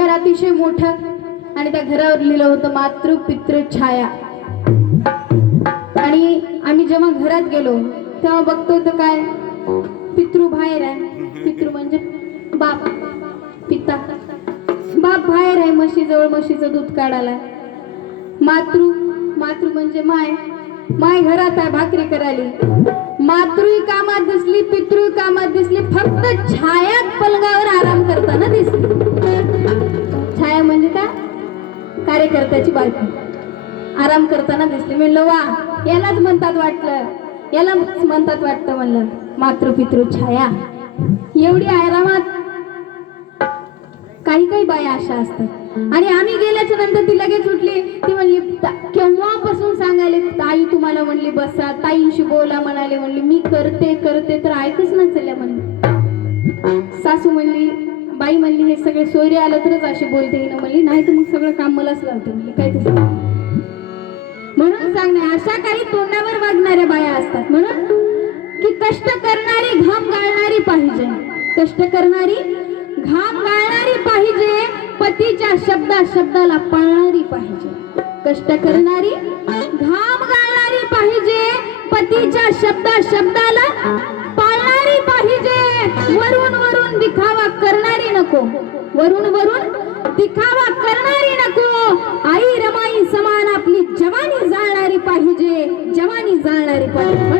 घर अतिशय मोठं आणि त्या घरावर लिहिलं होतं मातृ पितृ छाया. आणि आम्ही जेव्हा घरात गेलो तेव्हा बघतो तर काय, पितृ बाहेर आहे. पितृ म्हणजे बाप, पिता. बाप बाहेर आहे म्हशीजवळ, म्हशीचं दूध काढायला. मातृ, मातृ म्हणजे माय, माय घरात आहे भाकरी करायली. मातृ कामात दिसली, पितृ कामात दिसली, फक्त छाया पलंगावर आराम करताना दिसली. छाया म्हणजे काय, कार्यकर्त्याची बायको आराम करताना दिसली. म्हणलं वा, यालाच म्हणतात वाटलं, याला म्हणतात वाटतं म्हणलं मातृपितृ छाया. एवढी आरामात काही काही बाया अशा असतात. आणि आम्ही गेल्याच्या नंतर ती लगेच उठली. ती म्हणली केव्हापासून सांगायले ताई तुम्हाला म्हणली बसा, ताईंशी बोला म्हणाले. म्हणली मी करते करते तर ऐकच नसेल म्हणली. सासू म्हणली, बाई म्हणली हे सगळे सोयरे आलं तरच अशी बोलते ना. म्हणली नाही तर मग सगळं काम मलाच लावते. म्हणली काय तसं म्हणून सांगणे. अशा काही तोंडावर वागणाऱ्या बाया असतात. म्हणून की कष्ट करणारी घाम गाळणारी पाहिजे, कष्ट करणारी घाम गाळणारी पाहिजे, पतीच्या शब्दाला पाळणारी पाहिजे. कष्ट करणारी घाम गाळणारी पाहिजे, पतीच्या शब्दाला पाळणारी पाहिजे. वरून वरून दिखावा करणारी नको, वरून वरून दिखावा करणारी नको. आई रमाई समान आपली जवानी जाळणारी पाहिजे, जवानी जाळणारी पाहिजे.